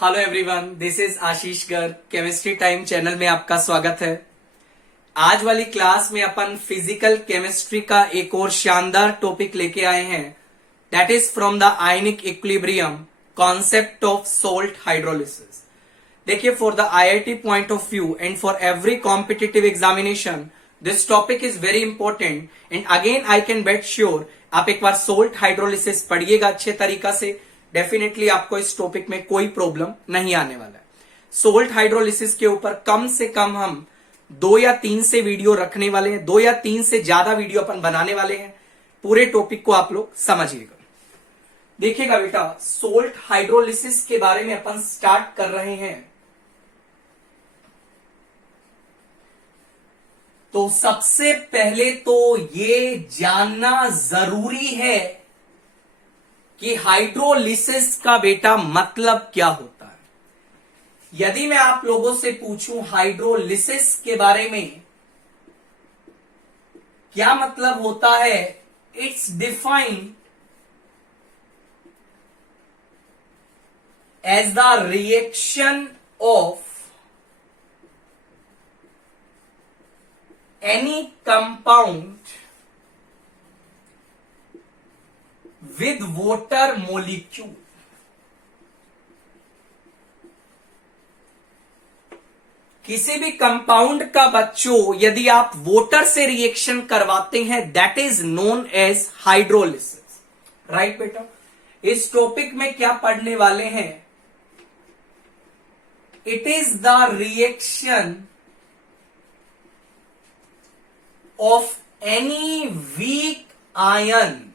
Hello everyone, this is Ashish Garg. Chemistry time channel में आपका स्वागत है। आज वाली क्लास में अपन फिजिकल केमिस्ट्री का एक और शानदार टॉपिक लेके आए हैं, that is from the ionic equilibrium concept of salt hydrolysis. देखिए, for the IIT point of view and for every competitive examination this topic is very important and again I can bet sure आप एक बार salt hydrolysis पढ़िएगा अच्छे तरीका से, definitely आपको इस topic में कोई प्रॉब्लम नहीं आने वाला है। सोल्ट हाइड्रोलिसिस के ऊपर कम से कम हम 2 या 3 से वीडियो रखने वाले हैं, 2 या 3 से ज्यादा वीडियो अपन बनाने वाले हैं। पूरे टॉपिक को आप लोग समझिएगा। देखिएगा बेटा, सोल्ट हाइड्रोलिसिस के बारे में अपन स्टार्ट कर रहे हैं। तो सबसे पहले तो ये जानना जरूरी है कि हाइड्रोलिसिस का बेटा मतलब क्या होता है। यदि मैं आप लोगों से पूछूं हाइड्रोलिसिस के बारे में क्या मतलब होता है, it's defined as the reaction of any compound with water molecule। किसी भी कंपाउंड का बच्चों यदि आप वाटर से रिएक्शन करवाते हैं, that is known as hydrolysis. Right बेटा, इस टॉपिक में क्या पढ़ने वाले हैं, it is the reaction of any weak ion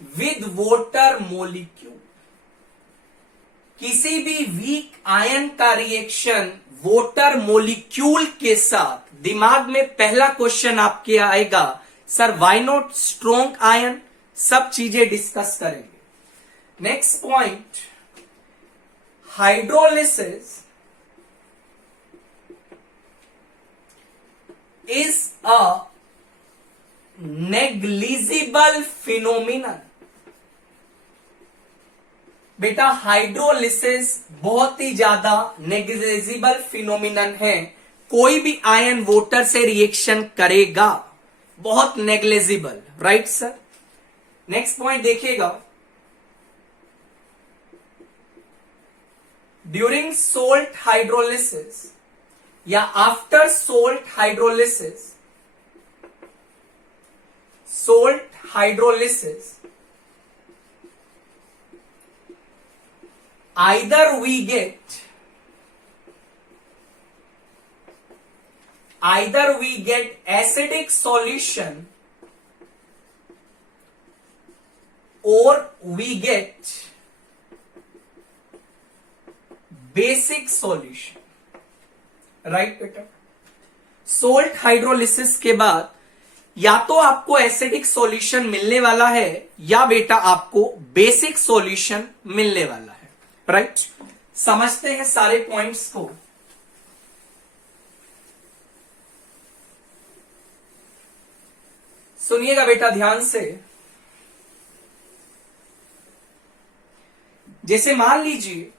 with water molecule। किसी भी वीक आयन का रिएक्शन वाटर मोलिक्यूल के साथ। दिमाग में पहला क्वेश्चन आपके आएगा, sir why not strong ion? सब चीजें डिस्कस करेंगे। Next point, hydrolysis is a negligible phenomenon. बेटा, हाइड्रोलिसिस बहुत ही ज्यादा नेग्लिजिबल फिनोमिनन है। कोई भी आयन वाटर से रिएक्शन करेगा, बहुत negligible. Right sir. Next point देखिएगा, ड्यूरिंग सोल्ट हाइड्रोलिसिस या after salt hydrolysis, salt hydrolysis, either we get acidic solution or we get basic solution। Right बेटा, सोल्ट हाइड्रोलिसिस के बाद या तो आपको एसिडिक सॉल्यूशन मिलने वाला है या बेटा आपको बेसिक सॉल्यूशन मिलने वाला है। राइट, समझते हैं सारे पॉइंट्स को। सुनिएगा बेटा ध्यान से। जैसे मान लीजिए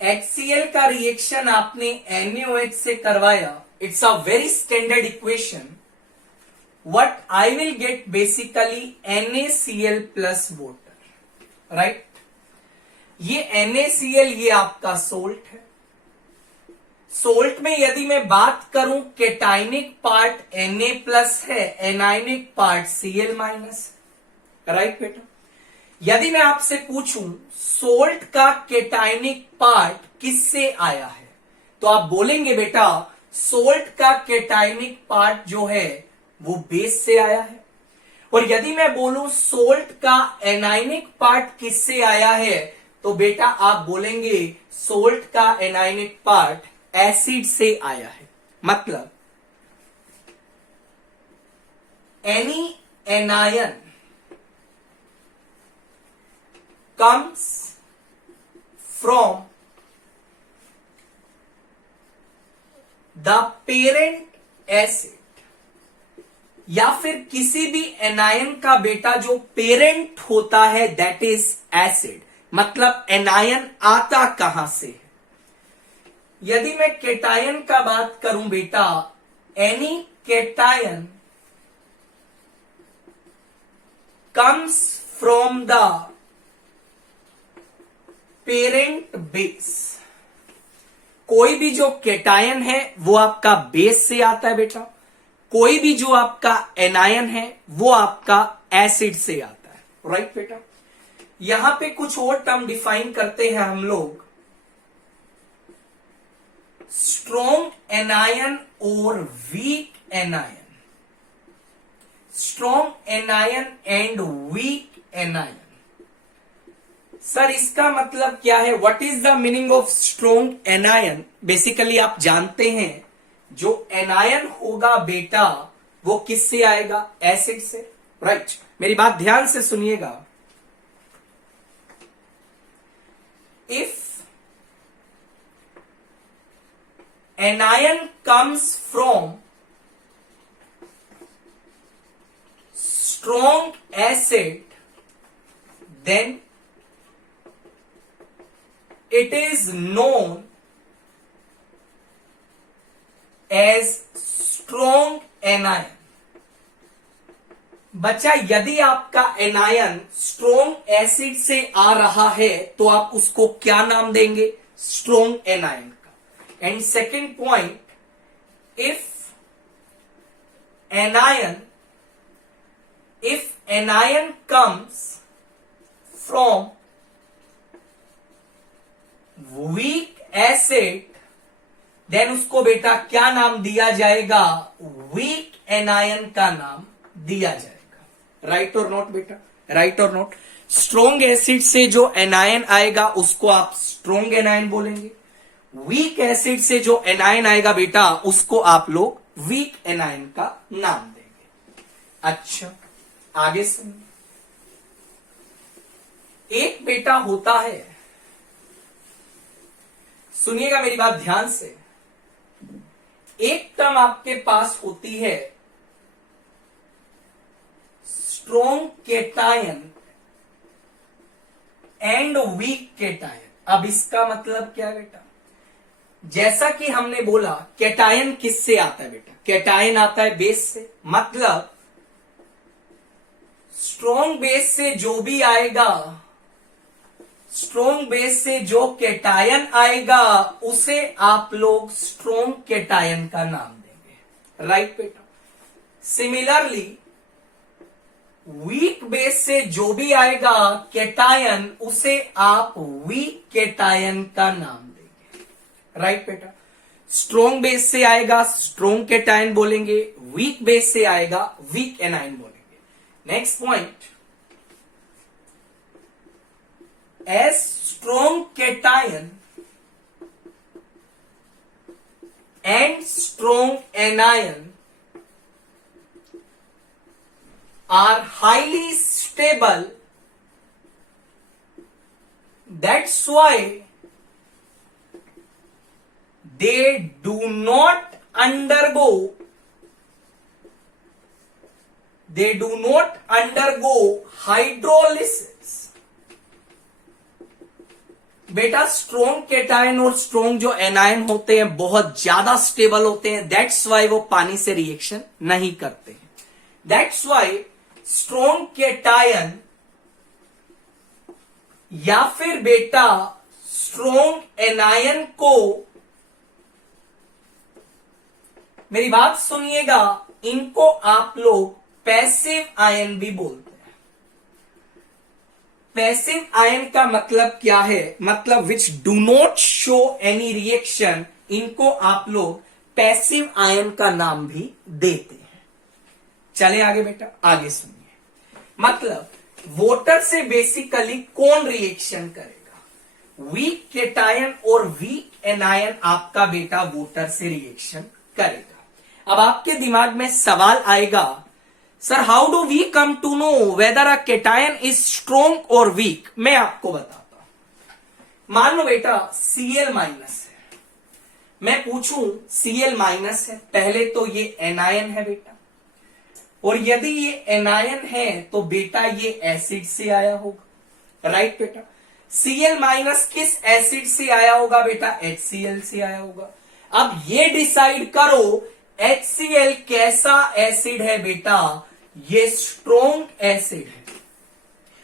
HCl का रिएक्शन आपने NaOH से करवाया, it's a very standard equation. What I will get basically NaCl plus water, right? ये NaCl ये आपका सोल्ट है। सोल्ट में यदि मैं बात करूं, केटाइनिक पार्ट Na प्लस है, anionic part Cl minus. Right बेटा, यदि मैं आपसे पूछूं सोल्ट का केटाइनिक पार्ट किससे आया है, तो आप बोलेंगे बेटा सोल्ट का केटाइनिक पार्ट जो है वो बेस से आया है। और यदि मैं बोलूं सोल्ट का एनाइनिक पार्ट किससे आया है, तो बेटा आप बोलेंगे सोल्ट का एनाइनिक पार्ट एसिड से आया है। मतलब any anion comes from the parent acid या फिर किसी भी एनायन का बेटा जो पेरेंट होता है दैट इज एसिड। मतलब एनायन आता कहां से है? यदि मैं केटायन का बात करूं बेटा, any cation comes from the parent base. कोई भी जो केटायन है वो आपका बेस से आता है बेटा, कोई भी जो आपका एनायन है वो आपका एसिड से आता है। राइट बेटा, यहां पे कुछ और टर्म डिफाइन करते हैं हम लोग, स्ट्रॉन्ग एनायन और weak anion. Strong anion and weak anion. Sir इसका मतलब क्या है? What is the meaning of strong anion? Basically आप जानते हैं जो एनायन होगा बेटा वो किससे आएगा? एसिड से। राइट, मेरी बात ध्यान से सुनिएगा। If anion comes from strong acid, then it is known as strong anion। बच्चा यदि आपका एनायन स्ट्रॉन्ग एसिड से आ रहा है तो आप उसको क्या नाम देंगे? स्ट्रॉन्ग एनायन का। And second point, if anion comes from weak acid, then उसको बेटा क्या नाम दिया जाएगा? वीक एनायन का नाम दिया जाएगा। राइट और नोट बेटा? राइट और नोट? स्ट्रॉन्ग एसिड से जो एनायन आएगा उसको आप स्ट्रॉन्ग एनायन बोलेंगे, वीक एसिड से जो एनायन आएगा बेटा उसको आप लोग वीक एनायन का नाम देंगे। अच्छा, आगे सुनिए। एक बेटा होता है, सुनिएगा मेरी बात ध्यान से, एक टर्म आपके पास होती है strong cation and weak cation. अब इसका मतलब क्या है बेटा? जैसा कि हमने बोला केटायन किससे आता है बेटा? केटायन आता है बेस से। मतलब स्ट्रॉन्ग बेस से जो भी आएगा, स्ट्रॉन्ग बेस से जो केटायन आएगा उसे आप लोग स्ट्रॉन्ग केटायन का नाम देंगे। राइट बेटा? सिमिलरली वीक बेस से जो भी आएगा केटायन उसे आप वीक केटायन का नाम देंगे। राइट बेटा? स्ट्रॉन्ग बेस से आएगा स्ट्रॉन्ग केटायन बोलेंगे, वीक बेस से आएगा वीक एनायन बोलेंगे। Next point, as strong cation and strong anion are highly stable, that's why they do not undergo hydrolysis. बेटा स्ट्रॉन्ग केटायन और स्ट्रॉन्ग जो एनायन होते हैं बहुत ज्यादा स्टेबल होते हैं, दैट्स वाई वो पानी से रिएक्शन नहीं करते हैं। दैट्स वाई स्ट्रॉन्ग केटायन या फिर बेटा स्ट्रॉन्ग एनायन को, मेरी बात सुनिएगा, इनको आप लोग पैसिव आयन भी बोलते हैं। पैसिव आयन का मतलब क्या है? मतलब which do not show any reaction, इनको आप लोग पैसिव आयन का नाम भी देते हैं। चले आगे बेटा, आगे सुनिए। मतलब वाटर से बेसिकली कौन रिएक्शन करेगा? वीक केटायन और वीक एनायन आपका बेटा वाटर से रिएक्शन करेगा। अब आपके दिमाग में सवाल आएगा, sir how do we come to know whether a cation is strong और वीक? मैं आपको बताता हूं। मान लो बेटा Cl माइनस है, मैं पूछूं Cl माइनस है, पहले तो ये एनायन है बेटा, और यदि ये एनायन है तो बेटा ये एसिड से आया होगा, राइट बेटा। Cl माइनस किस एसिड से आया होगा बेटा, HCl से आया होगा। अब ये डिसाइड करो HCl कैसा एसिड है बेटा, ये स्ट्रोंग एसिड है,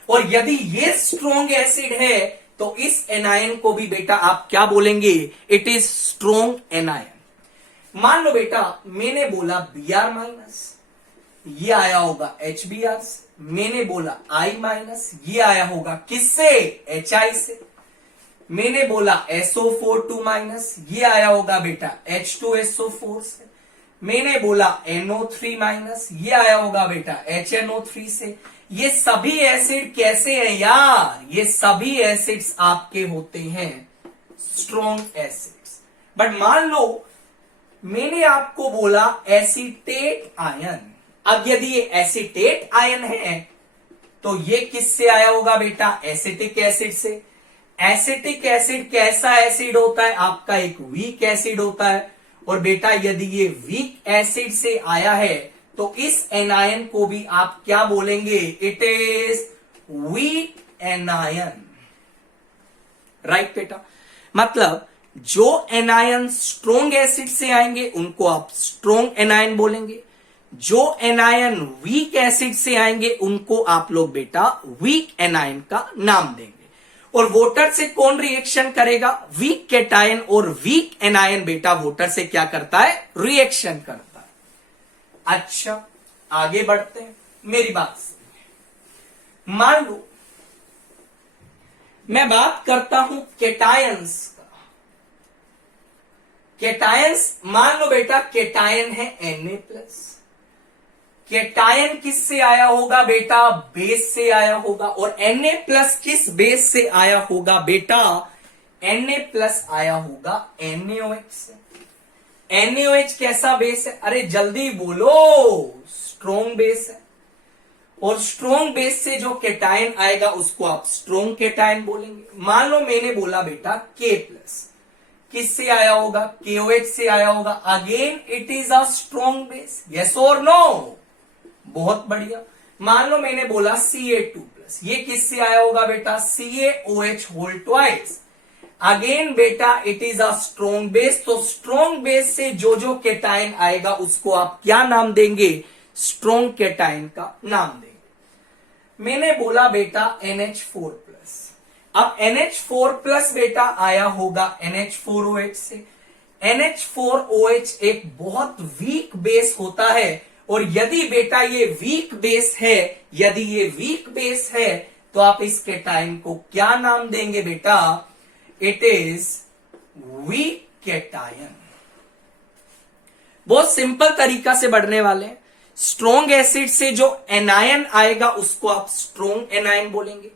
और यदि ये स्ट्रोंग एसिड है तो इस एनायन को भी बेटा आप क्या बोलेंगे, इट इज स्ट्रोंग एनायन। मान लो बेटा मैंने बोला Br माइनस, ये आया होगा HBr से, मैंने बोला I माइनस, ये आया होगा किससे, HI से। मैंने बोला SO4 माइनस, ये आया होगा बेटा H2SO4 से। मैंने बोला NO3 माइनस, ये आया होगा बेटा HNO3 से। ये सभी एसिड कैसे हैं यार, ये सभी एसिड्स आपके होते हैं स्ट्रॉन्ग एसिड्स। बट मान लो मैंने आपको बोला एसीटेट आयन, अब यदि ये एसीटेट आयन है तो ये किससे आया होगा बेटा, एसिटिक एसिड से। एसिटिक एसिड कैसा एसिड होता है आपका, एक वीक एसिड होता है, और बेटा यदि ये वीक एसिड से आया है तो इस एनायन को भी आप क्या बोलेंगे, it is weak anion, right बेटा। मतलब जो एनायन स्ट्रोंग एसिड से आएंगे उनको आप स्ट्रोंग एनायन बोलेंगे, जो एनायन वीक एसिड से आएंगे उनको आप लोग बेटा वीक एनायन का नाम देंगे। और वोटर से कौन रिएक्शन करेगा, वीक कैटायन, और वीक एनायन बेटा वोटर से क्या करता है, रिएक्शन करता है। अच्छा आगे बढ़ते हैं, मेरी बात सुनिए। मान लो मैं बात करता हूं कैटायंस का। कैटायंस मान लो बेटा कैटायन है Na+, कैटायन किससे आया होगा बेटा, बेस से आया होगा, और Na+ किस बेस से आया होगा बेटा, Na+ आया होगा NaOH से। NaOH कैसा बेस है, अरे जल्दी बोलो, स्ट्रोंग बेस है, और स्ट्रोंग बेस से जो कैटायन आएगा उसको आप स्ट्रोंग कैटायन बोलेंगे। मान लो मैंने बोला बेटा K+, किससे आया होगा, KOH से आया होगा, again it is a strong base, yes और नो, बहुत बढ़िया। मान लो मैंने बोला Ca2+, ये किससे आया होगा बेटा, CaOH होल ट्वाइस, अगेन बेटा it is a strong base, तो स्ट्रोंग बेस से जो जो कैटायन आएगा उसको आप क्या नाम देंगे, स्ट्रोंग कैटायन का नाम देंगे। मैंने बोला बेटा NH4+, अब NH4+ बेटा आया होगा NH4OH से। NH4OH एक बहुत वीक बेस होता है, और यदि बेटा ये वीक बेस है, यदि ये वीक बेस है तो आप इस कैटायन को क्या नाम देंगे बेटा, इट इज वीक कैटायन। बहुत सिंपल तरीका से बढ़ने वाले हैं। स्ट्रोंग एसिड से जो एनायन आएगा उसको आप स्ट्रोंग एनायन बोलेंगे,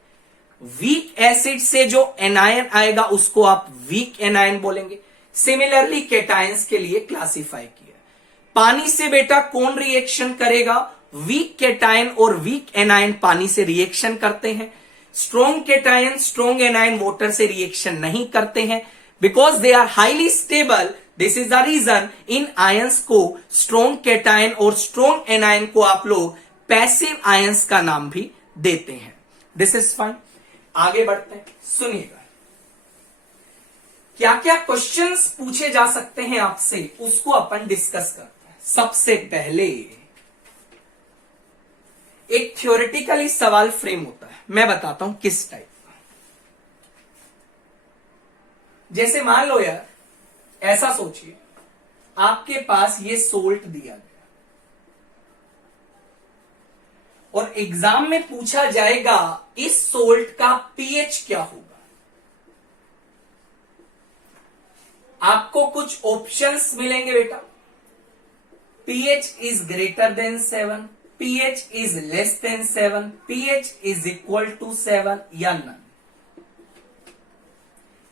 वीक एसिड से जो एनायन आएगा उसको आप वीक एनायन बोलेंगे। सिमिलरली कैटायंस के लिए क्लासिफाई किया। पानी से बेटा कौन रिएक्शन करेगा, वीक कैटायन और वीक एनायन पानी से रिएक्शन करते हैं। Strong cation strong anion water से रिएक्शन नहीं करते हैं, because they are highly stable. This is the reason इन आयंस को स्ट्रोंग कैटायन और स्ट्रोंग एनायन को आप लोग पैसिव आयंस का नाम भी देते हैं। This is fine. आगे बढ़ते हैं, सुनिएगा क्या क्या क्वेश्चंस पूछे जा सकते हैं आपसे, उसको अपन डिस्कस करते हैं। सबसे पहले एक थ्योरेटिकली सवाल फ्रेम होता है, मैं बताता हूं किस टाइप का। जैसे मान लो यार, ऐसा सोचिए आपके पास ये सोल्ट दिया गया और एग्जाम में पूछा जाएगा इस सोल्ट का पीएच क्या होगा। आपको कुछ ऑप्शंस मिलेंगे बेटा, pH is greater than 7, pH is less than 7, pH is equal to 7 या none।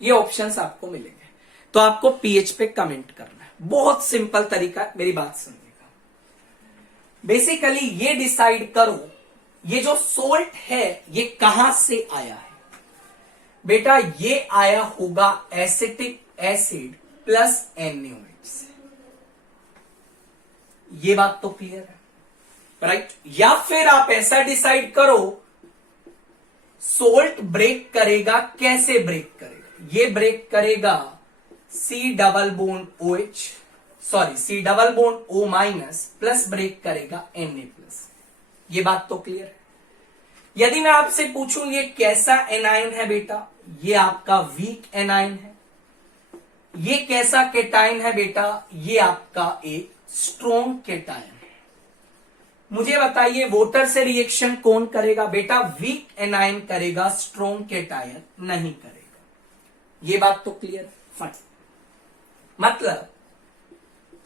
ये ऑप्शंस आपको मिलेंगे, तो आपको pH पे कमेंट करना है। बहुत सिंपल तरीका, मेरी बात सुनने का। बेसिकली ये डिसाइड करो ये जो सोल्ट है ये कहां से आया है। बेटा ये आया होगा एसिटिक एसिड प्लस NaOH से। ये बात तो क्लियर है। राइट। या फिर आप ऐसा डिसाइड करो सोल्ट ब्रेक करेगा, कैसे ब्रेक करेगा? ये ब्रेक करेगा C double bond OH, sorry C double bond O minus plus break करेगा Na प्लस। ये बात तो क्लियर है। यदि मैं आपसे पूछूं ये कैसा एनाइन है बेटा, ये आपका वीक एनाइन है। ये कैसा केटाइन है बेटा, ये आपका एक स्ट्रॉन्ग केटाइन है। मुझे बताइए वोटर से रिएक्शन कौन करेगा बेटा? वीक एनाइन करेगा, स्ट्रॉन्ग केटाइन नहीं करेगा। ये बात तो क्लियर है, फाइन। मतलब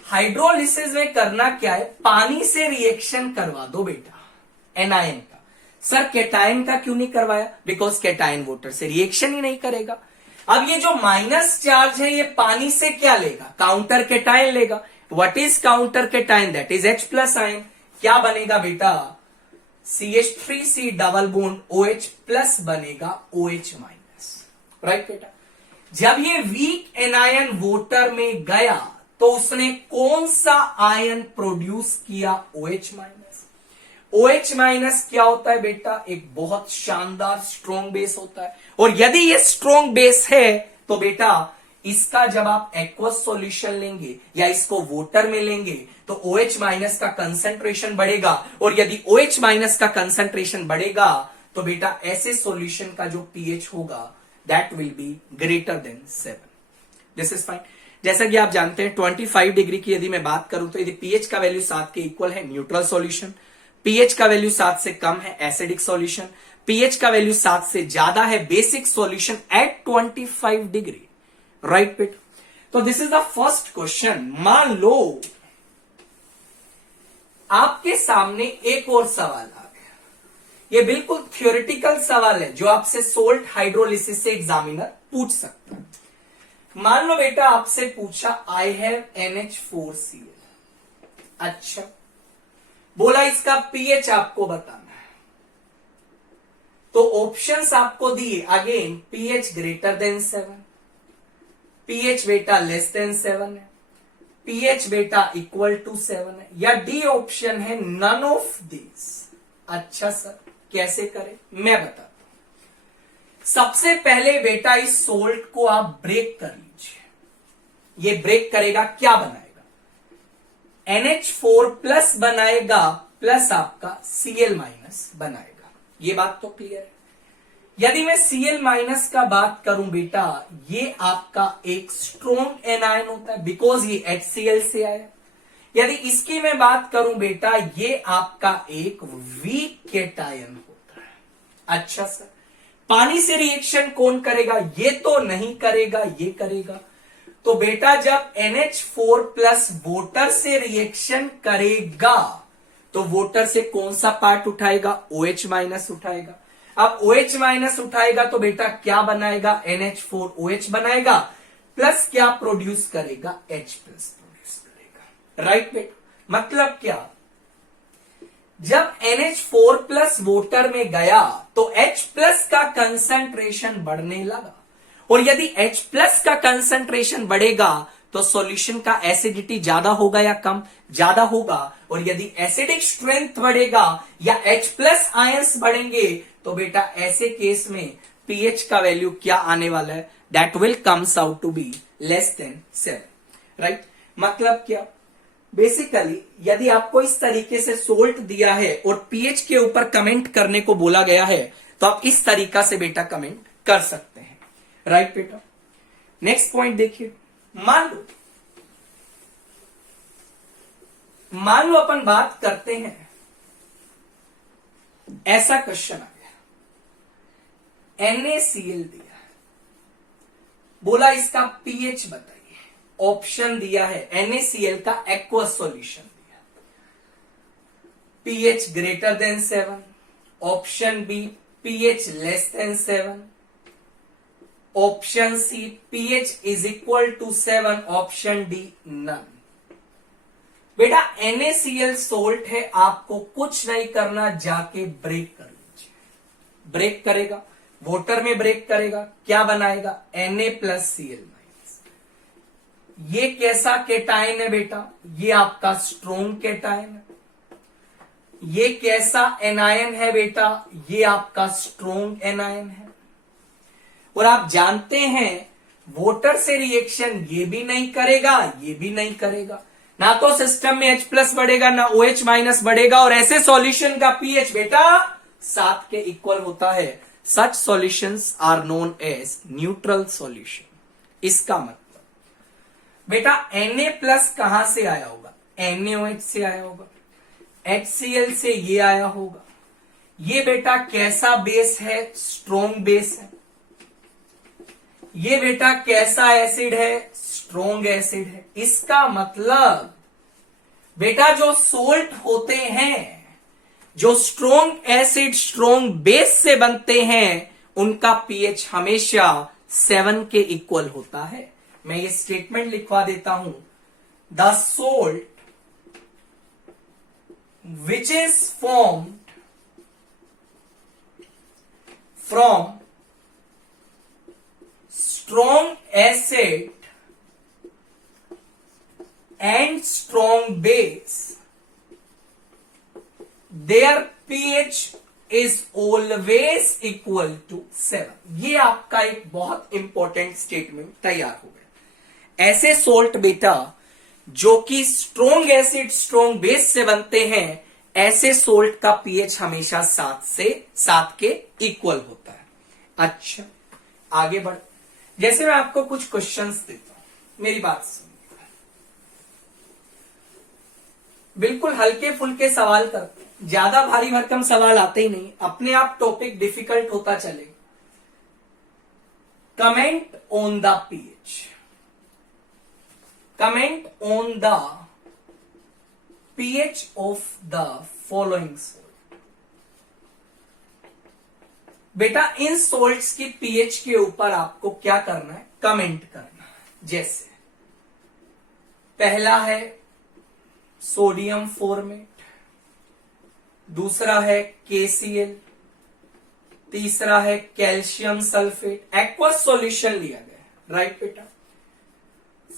हाइड्रोलिसिस में करना क्या है, पानी से रिएक्शन करवा दो बेटा एनायन का। सर केटाइन का क्यों नहीं करवाया? बिकॉज केटाइन वोटर से रिएक्शन ही नहीं करेगा। अब ये जो माइनस चार्ज है ये पानी से क्या लेगा? काउंटर केटाइन लेगा। What is counter cation? That is H plus ion. क्या बनेगा बेटा? CH3C double bond OH plus बनेगा OH माइनस, राइट बेटा। जब ये वीक एनायन वोटर में गया तो उसने कौन सा आयन प्रोड्यूस किया? OH minus. OH माइनस क्या होता है बेटा? एक बहुत शानदार स्ट्रॉन्ग बेस होता है। और यदि ये स्ट्रॉन्ग बेस है तो बेटा इसका जब आप एक्वस सॉल्यूशन लेंगे या इसको वोटर में लेंगे तो OH माइनस का कंसंट्रेशन बढ़ेगा। और यदि OH माइनस का कंसंट्रेशन बढ़ेगा तो बेटा ऐसे सॉल्यूशन का जो pH होगा that will be greater than 7। This is fine. जैसा कि आप जानते हैं 25 डिग्री की यदि मैं बात करूं तो यदि pH का वैल्यू 7 के इक्वल है न्यूट्रल सॉल्यूशन, pH का वैल्यू 7 से कम है एसिडिक सॉल्यूशन, pH का वैल्यू 7 से ज्यादा है basic solution at 25 degree, right बेटा। तो this is the first question. मान लो आपके सामने एक और सवाल आ गया। ये बिल्कुल थ्योरेटिकल सवाल है जो आपसे सोल्ट हाइड्रोलिसिस से एग्जामिनर पूछ सकता है। मान लो बेटा आपसे पूछा आई हैव NH4Cl। अच्छा, बोला इसका pH आपको बताना है। तो ऑप्शंस आपको दिए again pH greater than 7, pH बेटा लेस देन 7 है, pH बेटा इक्वल टू 7 है, या डी ऑप्शन है नन ऑफ दिस। अच्छा सर कैसे करें? मैं बताता हूं। सबसे पहले बेटा इस सोल्ट को आप ब्रेक कर लीजिए। ये ब्रेक करेगा, क्या बनाएगा? NH4 प्लस बनाएगा प्लस आपका Cl माइनस बनाएगा। ये बात तो क्लियर है। यदि मैं Cl माइनस का बात करूं बेटा, ये आपका एक स्ट्रॉन्ग एनायन होता है बिकॉज ये HCl से आया। यदि इसकी मैं बात करूं बेटा, ये आपका एक वीक केटायन होता है। अच्छा सर, पानी से रिएक्शन कौन करेगा? ये तो नहीं करेगा, ये करेगा। तो बेटा जब NH4 प्लस वोटर से रिएक्शन करेगा तो वोटर से कौन सा पार्ट उठाएगा? OH माइनस उठाएगा। अब OH माइनस उठाएगा तो बेटा क्या बनाएगा? NH4OH बनाएगा प्लस क्या प्रोड्यूस करेगा? H प्लस प्रोड्यूस करेगा, राइट बेटा। मतलब क्या? जब NH4 प्लस वोटर में गया तो H प्लस का कंसंट्रेशन बढ़ने लगा। और यदि H प्लस का कंसंट्रेशन बढ़ेगा तो सॉल्यूशन का एसिडिटी ज्यादा होगा या कम? ज्यादा होगा। और यदि एसिडिक स्ट्रेंथ बढ़ेगा या H प्लस आयंस बढ़ेंगे तो बेटा ऐसे केस में pH का वैल्यू क्या आने वाला है? That will comes out to be less than 7, right. मतलब क्या? बेसिकली यदि आपको इस तरीके से सोल्ट दिया है और pH के ऊपर कमेंट करने को बोला गया है तो आप इस तरीका से बेटा कमेंट कर सकते हैं, राइट बेटा। नेक्स्ट पॉइंट देखिए। मान लो अपन बात करते हैं, ऐसा क्वेश्चन आ गया, NaCl दिया है, बोला इसका pH बताइए। ऑप्शन दिया है NaCl का एक्वस सॉल्यूशन दिया, pH greater than 7, option B pH less than 7, option C pH is equal to 7, option D none. बेटा NaCl सोल्ट है, आपको कुछ नहीं करना, जाके ब्रेक कर लीजिए। ब्रेक करेगा, वोटर में ब्रेक करेगा, क्या बनाएगा? Na plus Cl minus. ये कैसा केटाइन है बेटा? ये आपका स्ट्रॉन्ग केटाइन है। ये कैसा एनायन है बेटा, ये आपका स्ट्रोंग एनायन है। और आप जानते हैं वाटर से रिएक्शन ये भी नहीं करेगा, ये भी नहीं करेगा, ना तो सिस्टम में H+ बढ़ेगा ना OH- बढ़ेगा, और ऐसे सॉल्यूशन का पीएच बेटा 7 के इक्वल होता है। Such solutions are known as neutral solution. इसका मतलब बेटा Na+ कहां से आया होगा, NaOH से आया होगा, HCl से ये आया होगा। ये बेटा कैसा बेस है, स्ट्रोंग बेस है। ये बेटा कैसा एसिड है, स्ट्रोंग एसिड है। इसका मतलब बेटा जो सोल्ट होते हैं, जो स्ट्रोंग एसिड स्ट्रोंग बेस से बनते हैं, उनका पीएच हमेशा 7 के इक्वल होता है। मैं ये स्टेटमेंट लिखवा देता हूं, the salt which is formed from strong acid and strong base, their pH is always equal to 7। ये आपका एक बहुत इंपॉर्टेंट स्टेटमेंट तैयार हो गया। ऐसे सोल्ट बेटा जो कि स्ट्रोंग एसिड स्ट्रोंग बेस से बनते हैं, ऐसे सोल्ट का पीएच हमेशा 7 के इक्वल होता है। अच्छा आगे बढ़, जैसे मैं आपको कुछ क्वेश्चंस देता हूं, मेरी बात सुनिए, बिल्कुल हल्के फुल्के सवाल करते हैं, ज्यादा भारी भरकम सवाल आते ही नहीं, अपने आप टॉपिक डिफिकल्ट होता चलेगा। Comment on the pH, comment on the pH of the following salt। बेटा इन सोल्ट्स की पीएच के ऊपर आपको क्या करना है, कमेंट करना है। जैसे पहला है सोडियम फॉर्मेट, दूसरा है KCl, तीसरा है कैल्शियम सल्फेट, एक्वस सॉल्यूशन लिया गया, राइट बेटा।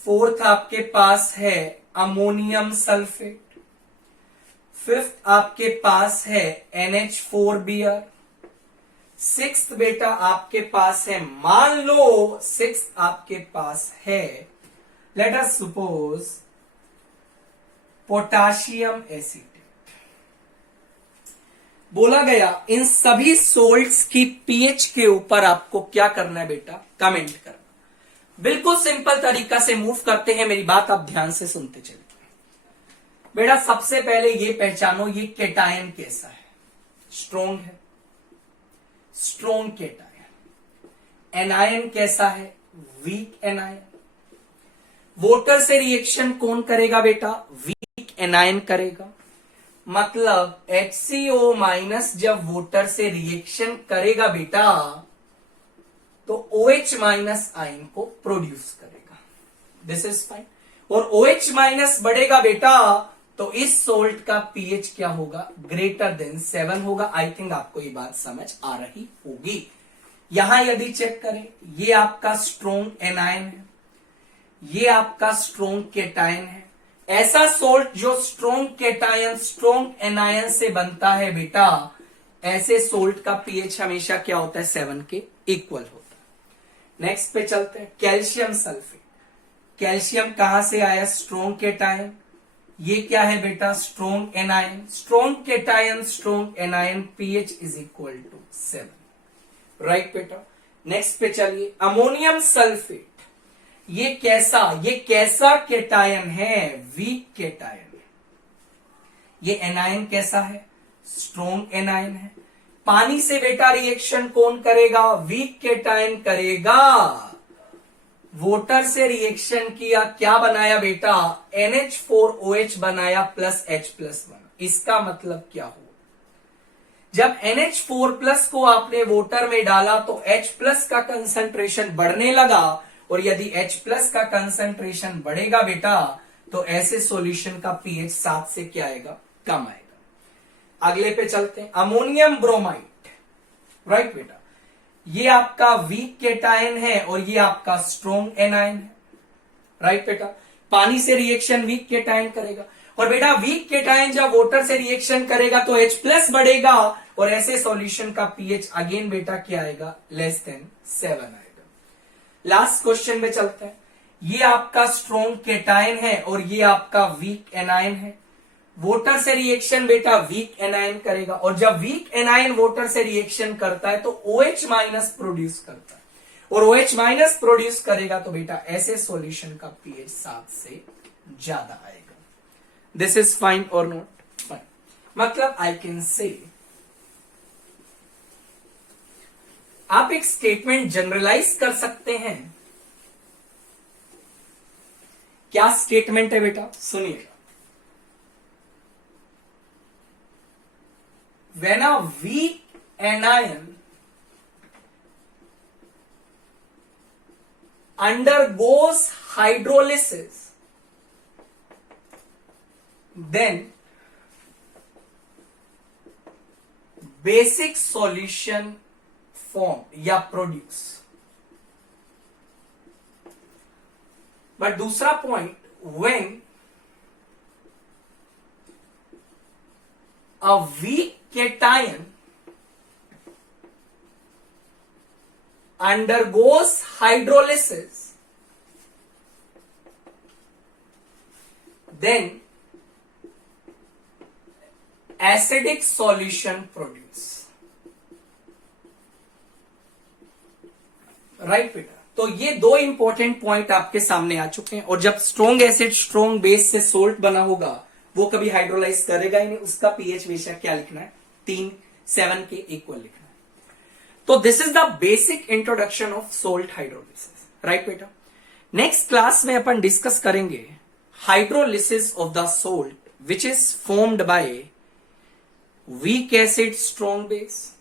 फोर्थ आपके पास है अमोनियम सल्फेट, फिफ्थ आपके पास है NH4Br, सिक्स्थ बेटा आपके पास है, मान लो सिक्स्थ आपके पास है, let us suppose potassium acetate. बोला गया इन सभी सोल्ट्स की पीएच के ऊपर आपको क्या करना है बेटा, कमेंट करना। बिल्कुल सिंपल तरीका से मूव करते हैं, मेरी बात आप ध्यान से सुनते चलिए। बेटा सबसे पहले ये पहचानो ये केटायन कैसा है, स्ट्रोंग है, स्ट्रोंग केटायन। एनायन कैसा है, वीक एनायन। वाटर से रिएक्शन कौन करेगा बेटा, वीक एनायन करेगा। मतलब HCO- जब वाटर से रिएक्शन करेगा बेटा तो OH- आयन को प्रोड्यूस करेगा, दिस इज फाइन। और OH- बढ़ेगा बेटा तो इस सोल्ट का पीएच क्या होगा, ग्रेटर देन 7 होगा। आई थिंक आपको ये बात समझ आ रही होगी। यहां यदि चेक करें, ये आपका स्ट्रोंग एनायन है, ये आपका स्ट्रोंग केटायन है। ऐसा सोल्ट जो स्ट्रोंग केटायन स्ट्रोंग एनायन से बनता है बेटा, ऐसे सोल्ट का पीएच हमेशा क्या होता है, 7 के इक्वल होता है। नेक्स्ट पे चलते हैं, कैल्शियम सल्फेट। कैल्शियम कहां से आया, स्ट्रोंग केटायन। ये क्या है बेटा, strong anion. Strong cation strong anion, pH is equal to 7, right बेटा। नेक्स्ट पे चलिए, अमोनियम सल्फेट। ये कैसा केटायन है, वीक केटायन। ये एनायन कैसा है, स्ट्रोंग एनायन है। पानी से बेटा रिएक्शन कौन करेगा, वीक केटायन करेगा। वाटर से रिएक्शन किया, क्या बनाया बेटा, NH4OH बनाया प्लस H+ बना। इसका मतलब क्या हुआ, जब NH4+ को आपने वाटर में डाला तो H+ का कंसंट्रेशन बढ़ने लगा, और यदि H+ का कंसंट्रेशन बढ़ेगा बेटा तो ऐसे सॉल्यूशन का पीएच 7 से क्या आएगा, कम आएगा। अगले पे चलते हैं, अमोनियम ब्रोमाइड, राइट बेटा। ये आपका वीक केटायन है और ये आपका स्ट्रोंग एनायन है, राइट बेटा। पानी से रिएक्शन वीक केटायन करेगा, और बेटा वीक केटायन जब वाटर से रिएक्शन करेगा तो H+ बढ़ेगा और ऐसे सॉल्यूशन का पीएच अगेन बेटा क्या आएगा, लेस देन 7 आएगा। लास्ट क्वेश्चन में चलते हैं। ये आपका स्ट्रॉन्ग केटायन है और ये आपका वीक एनायन है। वाटर से रिएक्शन बेटा वीक एनायन करेगा और जब वीक एनायन वाटर से रिएक्शन करता है तो OH- प्रोड्यूस करता है और OH- प्रोड्यूस करेगा तो बेटा ऐसे सॉल्यूशन का पीएच 7 से ज्यादा आएगा। दिस इज फाइन और नॉट फाइन? मतलब आई कैन से आप एक स्टेटमेंट जनरलाइज कर सकते हैं। क्या स्टेटमेंट है बेटा, सुनिएगा। When a weak anion undergoes hydrolysis, then basic solution form या produce। But दूसरा point, when a weak cation undergoes hydrolysis, then acidic solution produce। Right बेटा, तो ये दो इंपॉर्टेंट पॉइंट आपके सामने आ चुके हैं। और जब स्ट्रॉन्ग एसिड स्ट्रॉन्ग बेस से सोल्ट बना होगा वो कभी हाइड्रोलाइज करेगा ही नहीं, उसका पीएच बेशक क्या लिखना है, 3-7 के इक्वल लिखना है। तो this is the basic introduction of salt hydrolysis. Right बेटा, नेक्स्ट क्लास में अपन डिस्कस करेंगे hydrolysis of the salt which is formed by weak acid strong base,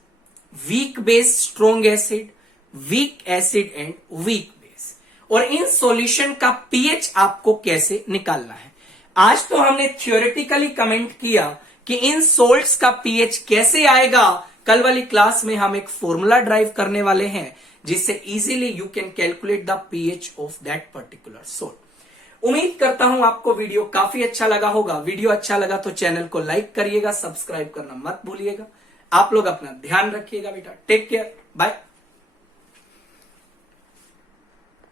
weak base strong acid, weak acid and weak base, और in solution का pH आपको कैसे निकालना है। आज तो हमने थियोरेटिकली कमेंट किया कि इन सोल्ट्स का पीएच कैसे आएगा। कल वाली क्लास में हम एक फॉर्मूला ड्राइव करने वाले हैं जिससे easily you can calculate the pH of that particular salt. उम्मीद करता हूं आपको वीडियो काफी अच्छा लगा होगा। वीडियो अच्छा लगा तो चैनल को लाइक करिएगा, सब्सक्राइब करना मत भूलिएगा। आप लोग अपना ध्यान रखिएगा बेटा। Take care, bye.